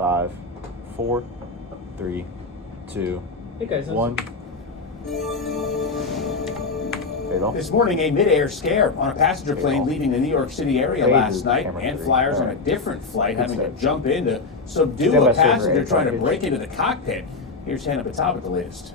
5, 4, 3, 2, 1. This morning, a mid-air scare on a passenger plane leaving the New York City area last night, and flyers on a different flight having to jump in to subdue a passenger trying to break into the cockpit. Here's Hannah Patab with the latest.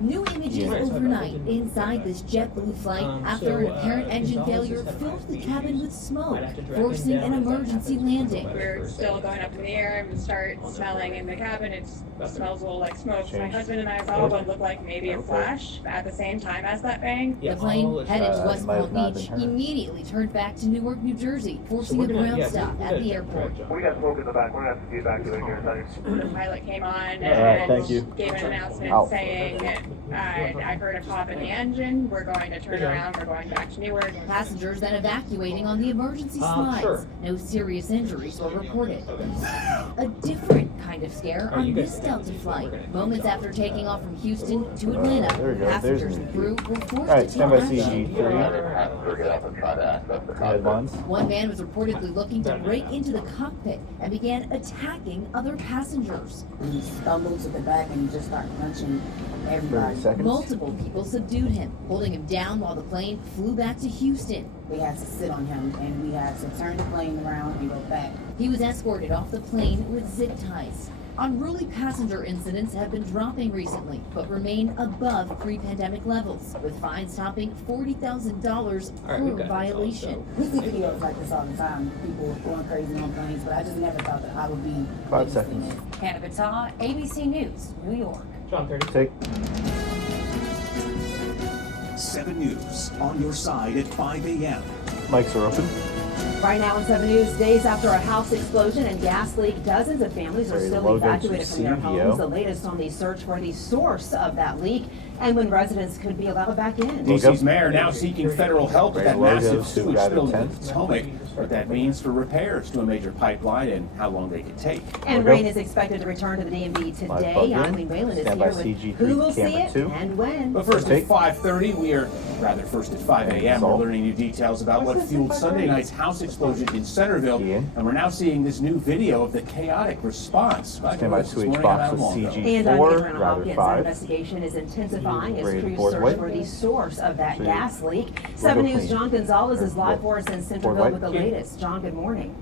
New images overnight inside this JetBlue flight after an apparent engine failure filled the cabin with smoke, forcing an emergency landing. We're still going up in the air and start smelling in the cabin. It smells a little like smoke. My husband and I saw what looked like maybe a flash at the same time as that bang. The plane, headed to West Palm Beach, immediately turned back to Newark, New Jersey, forcing a ground stop at the airport. We got smoke in the back. We're going to have to get back to it here in a second. The pilot came on and gave an announcement saying, I heard a pop in the engine. We're going to turn around. We're going back to Newark. Passengers then evacuating on the emergency slides. No serious injuries were reported. A different kind of scare on this Delta flight. Moments after taking off from Houston to Atlanta, passengers and crew were forced to take action. One man was reportedly looking to break into the cockpit and began attacking other passengers. He stumbled to the back and just started punching everybody. Multiple people subdued him, holding him down while the plane flew back to Houston. We had to sit on him and we had to turn the plane around and go back. He was escorted off the plane with zip ties. Unruly passenger incidents have been dropping recently, but remain above pre-pandemic levels, with fines topping $40,000 per violation. We see videos like this all the time, people going crazy on planes, but I just never thought that I would be 5 seconds. Hannah Patab, ABC News, New York. John 30. Take. 7 News, on your side at 5 a.m. Mics are open. Right now on 7 News, days after a house explosion and gas leak, dozens of families are still evacuated from their homes. The latest on the search for the source of that leak and when residents could be allowed back in. D.C.'s mayor now seeking federal help with that massive sewage spill in Potomac. What that means for repairs to a major pipeline and how long they could take. And rain is expected to return to the DMV today. Eileen Whalen is here with who will see it and when. But first at 5:30, first at 5 a.m., we're learning new details about what fueled Sunday night's house explosion in Centerville. And we're now seeing this new video of the chaotic response. Stand by to each box with CG4, and on Adriana Router Hopkins, 5. an investigation is intensifying as crews forward search white. for the source of that gas leak. 7 News' John Gonzalez is live for us in Centerville with the latest. John, good morning.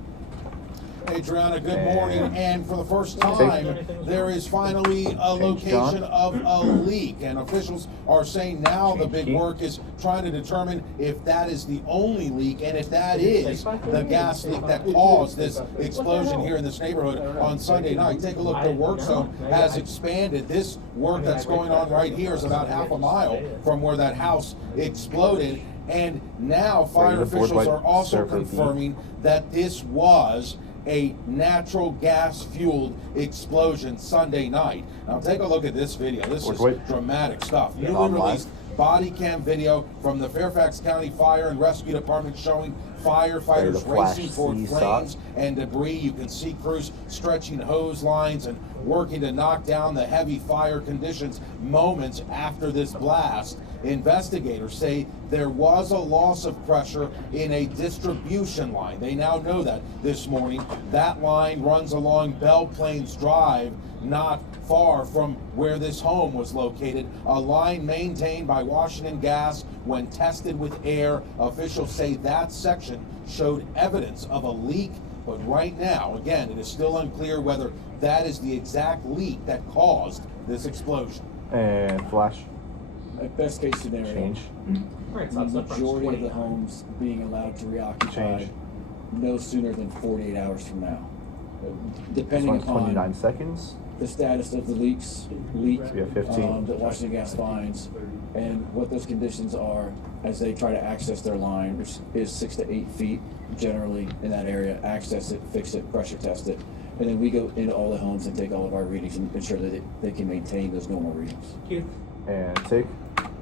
Adriana, good morning. And for the first time, there is finally a location of a leak. And officials are saying now the big work is trying to determine if that is the only leak and if that is the gas leak that caused this explosion here in this neighborhood on Sunday night. Take a look, the work zone has expanded. This work that's going on right here is about half a mile from where that house exploded. And now fire officials are also confirming that this was a natural gas fueled explosion Sunday night. Now take a look at this video. This is dramatic stuff. Newly released body cam video from the Fairfax County Fire and Rescue Department showing firefighters racing toward flames and debris. You can see crews stretching hose lines and working to knock down the heavy fire conditions moments after this blast. Investigators say there was a loss of pressure in a distribution line. They now know that this morning. That line runs along Belle Plains Drive, not far from where this home was located. A line maintained by Washington Gas. When tested with air, officials say that section showed evidence of a leak. But right now, again, it is still unclear whether that is the exact leak that caused this explosion. And flash. At best case scenario, the majority of the homes being allowed to reoccupy no sooner than 48 hours from now. Depending upon 29 seconds. the status of the leak that Washington Gas finds and what those conditions are as they try to access their line, which is 6 to 8 feet generally in that area, access it, fix it, pressure test it. And then we go into all the homes and take all of our readings and ensure that they can maintain those normal readings. And take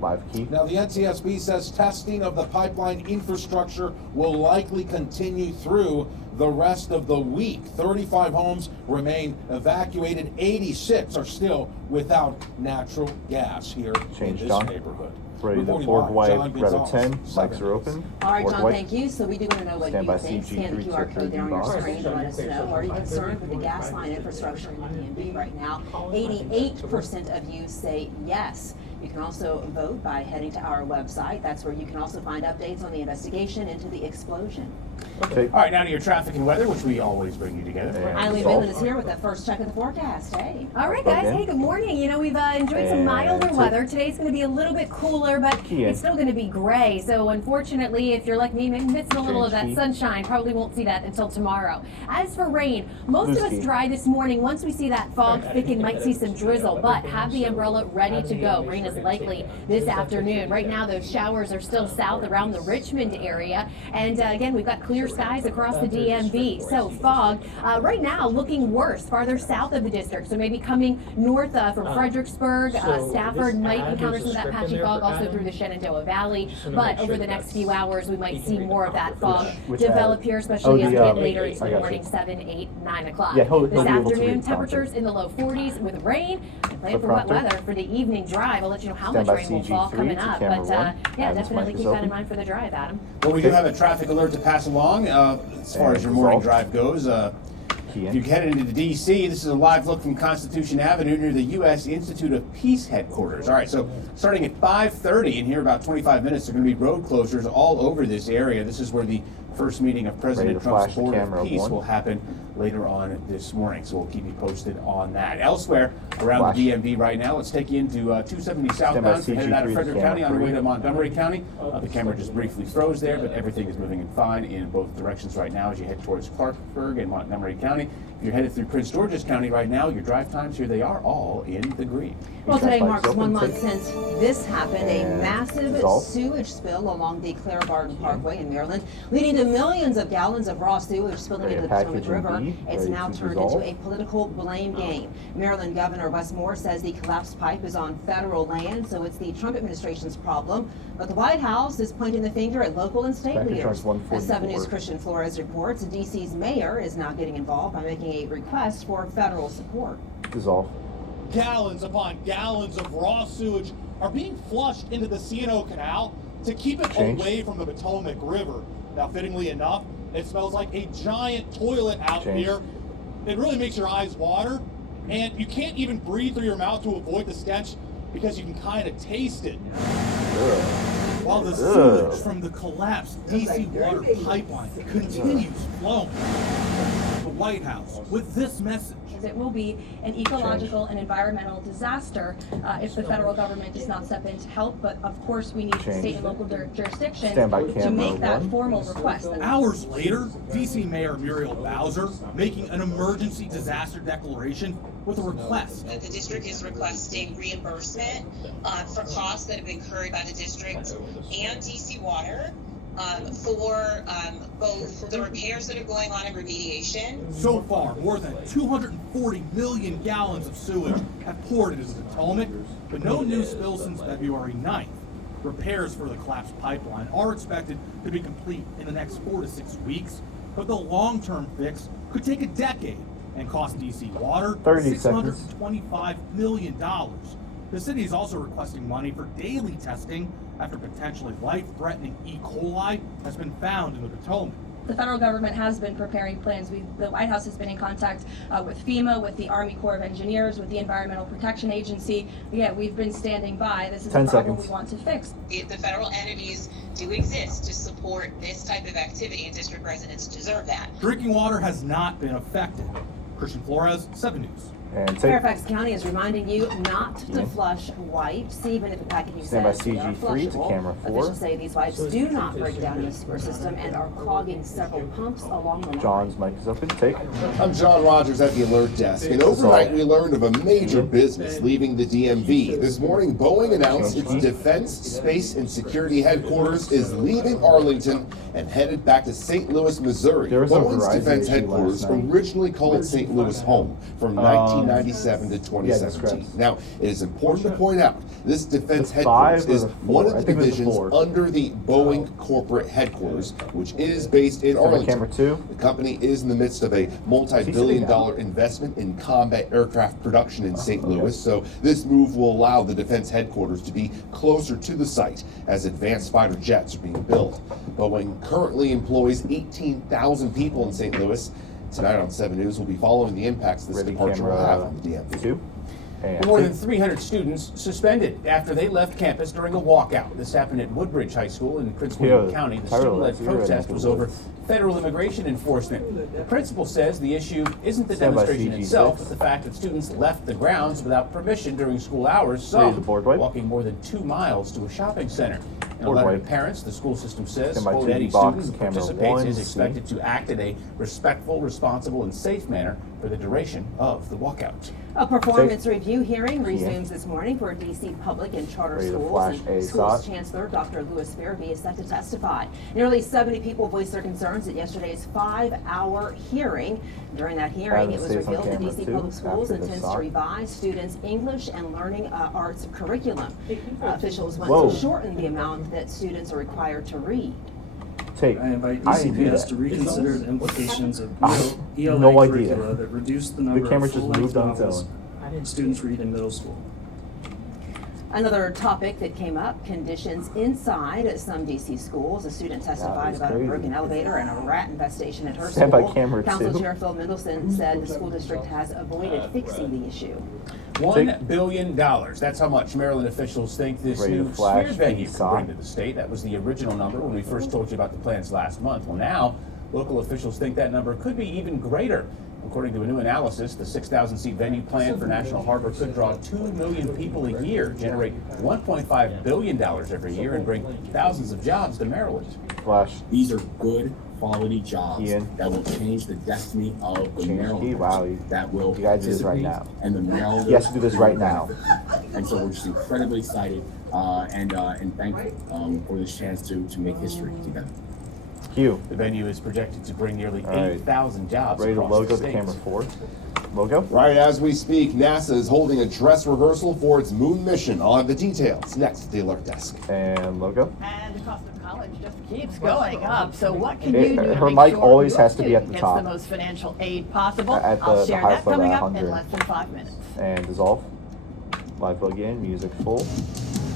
live key. Now the NTSB says testing of the pipeline infrastructure will likely continue through the rest of the week. 35 homes remain evacuated. 86 are still without natural gas here in this neighborhood. Ready to Reporting board live, white, John red Gonzalez, 10. 7 Mics are open. All right, Board John, white. thank you. So we do want to know what Stand you by think. Scan the QR code there on your screen to let us know. Are you concerned with the gas line infrastructure in DMV right now? 88% of you say yes. You can also vote by heading to our website. That's where you can also find updates on the investigation into the explosion. Take. All right, now to your traffic and weather, which we always bring you together. And Eileen Salt. Whalen is here with the first check of the forecast. Hey. All right, guys. Again. Hey, good morning. You know, we've enjoyed some And milder take. weather. Today's going to be a little bit cooler, but Key in. it's still going to be gray. So, unfortunately, if you're like me, maybe missing a little of that Change key. sunshine. Probably won't see that until tomorrow. As for rain, most Lose of us key. dry this morning. Once we see that fog thicken, might see some drizzle, but have the umbrella ready to go. Rain is likely this afternoon. Right now, those showers are still south around the Richmond area. And again, we've got clear skies across the DMV. So fog right now looking worse farther south of the district. So maybe coming north from Fredericksburg, Stafford might encounter some of that patchy fog also through the Shenandoah Valley. But over the next few hours, we might see more of that fog Which develop here, especially as we get later into I the got morning, you. 7, 8, 9 o'clock. Yeah, he'll This be able to afternoon, read temperatures in the low 40s with rain. Plan The for wet prompter. weather for the evening drive. I'll let you know how Stand much by rain will fall CG3 coming to up. camera But one. yeah, And this definitely mic is keep that in open. mind for the drive, Adam. Well, we do have a traffic alert to pass along as far as your morning drive goes. Key If in. you're headed into D.C., this is a live look from Constitution Avenue near the U.S. Institute of Peace headquarters. All right, so starting at 5:30 and here about 25 minutes, there are going to be road closures all over this area. This is where the first meeting of President to Trump's flash the Board camera of Peace one. will happen later on this morning. So we'll keep you posted on that. Elsewhere around Flash. the DMV right now, let's take you into 270 Stand by southbound, headed out of CG3 to Frederick camera County on the way 3. to Montgomery County. The camera just briefly froze there, but everything is moving fine in both directions right now as you head towards Clarksburg and Montgomery County. If you're headed through Prince George's County right now, your drive times here, they are all in the green. Well, today Mics marks open. 1 month Take. since this happened, a And massive dissolve. sewage spill along the Clare Garden Parkway in Maryland, leading to millions of gallons of raw sewage spilling Okay, into the Potomac package in River. B, It's ready now to turned dissolve. into a political blame game. Maryland Governor Wes Moore says the collapsed pipe is on federal land, so it's the Trump administration's problem. But the White House is pointing the finger at local and state Package leaders. charge As 7 News 144. Christian Flores reports, DC's mayor is now getting involved by making a request for federal support. Dissolve. Gallons upon gallons of raw sewage are being flushed into the C&O Canal to keep it Change. away from the Potomac River. Now, fittingly enough, it smells like a giant toilet out Change. here. It really makes your eyes water, and you can't even breathe through your mouth to avoid the stench because you can kind of taste it. While the Ugh. sewage from the collapsed DC water pipeline continues flowing, the White House with this message. It will be an ecological and environmental disaster if the federal government does not step in to help. But of course, we need state and local jurisdictions Stand by to camera make that 1. formal request. Hours later, DC Mayor Muriel Bowser making an emergency disaster declaration with a request. The district is requesting reimbursement for costs that have been incurred by the district and DC Water for both the repairs that are going on and remediation. So far, more than 240 million gallons of sewage have poured into the Potomac, but no new spill since February 9th. Repairs for the collapsed pipeline are expected to be complete in the next 4 to 6 weeks, but the long-term fix could take a decade and cost DC Water 30 seconds. $625 million. The city is also requesting money for daily testing after potentially life-threatening E. coli has been found in the Potomac. The federal government has been preparing plans. The White House has been in contact with FEMA, with the Army Corps of Engineers, with the Environmental Protection Agency. Yeah, we've been standing by. This is 10 a problem seconds. we want to fix. The federal entities do exist to support this type of activity, and district residents deserve that. Drinking water has not been affected. Christian Flores, 7 News. And take. Fairfax County is reminding you not to flush wipes, even if the packaging Stand by says they are CG3 to flushable. camera 4. Officials say these wipes do not break down in the sewer system and are clogging several pumps along the line. John's mic is open. Take. I'm John Rogers at the alert desk, and overnight we learned of a major business leaving the DMV. This morning, Boeing announced its Defense, Space, and Security headquarters is leaving Arlington and headed back to St. Louis, Missouri. There was a Boeing's Verizon defense issue headquarters last night. originally called St. Louis home from 19 1997 to 2017. Now, it is important to point out this defense headquarters is one of the divisions under the Boeing corporate headquarters, which is based in Arlington. The company is in the midst of a multi-billion-dollar investment in combat aircraft production in St. Louis, so this move will allow the defense headquarters to be closer to the site as advanced fighter jets are being built. Boeing currently employs 18,000 people in St. Louis. Tonight on 7 News, we'll be following the impacts this departure will have on the DMV. More than 300 students suspended after they left campus during a walkout. This happened at Woodbridge High School in Prince William County. The student-led protest was over federal immigration enforcement. The principal says the issue isn't the demonstration itself, but the fact that students left the grounds without permission during school hours, some walking more than 2 miles to a shopping center. In a letter to parents, the school system says, quote, any student who participates is expected to act in a respectful, responsible, and safe manner for the duration of the walkout. A performance review hearing resumes this morning for D.C. public and charter schools. And schools Chancellor Dr. Louis Farabee is set to testify. Nearly 70 people voiced their concerns at yesterday's 5-hour hearing. During that hearing, it was revealed that D.C. Public Schools intends to revise students' English and learning arts curriculum. Officials want to shorten the amount that students are required to read. I invite DCPS to reconsider the implications of ELA curricula that reduce the number of full-length novels students read in middle school. Another topic that came up, conditions inside some D.C. schools. A student testified about a broken elevator and a rat infestation at her school. Council Chair Phil Mendelson said the school district has avoided fixing the issue. $1 billion. That's how much Maryland officials think this new Sphere venue could bring to the state. That was the original number when we first told you about the plans last month. Well, now, local officials think that number could be even greater. According to a new analysis, the 6,000-seat venue plan for National Harbor could draw 2 million people a year, generate $1.5 billion every year, and bring thousands of jobs to Maryland. These are good quality jobs that will change the destiny of the Maryland. That will participate and the Maryland. Yes, do this right now. And so we're just incredibly excited and thankful for this chance to make history together. The venue is projected to bring nearly 8,000 jobs Ready to across logo the the state. camera forward. Logo? Right as we speak, NASA is holding a dress rehearsal for its moon mission. I'll have the details next at the alert desk. And logo? And the cost of college just keeps going up. So what can you do to Her make mic sure always your has to be at student the gets top. the most financial aid possible? I'll share that coming up in less than 5 minutes. And dissolve. Live plug in, music full.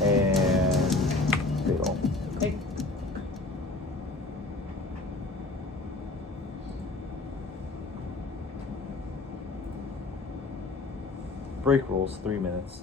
And fatal. Hey. Break rules, 3 minutes.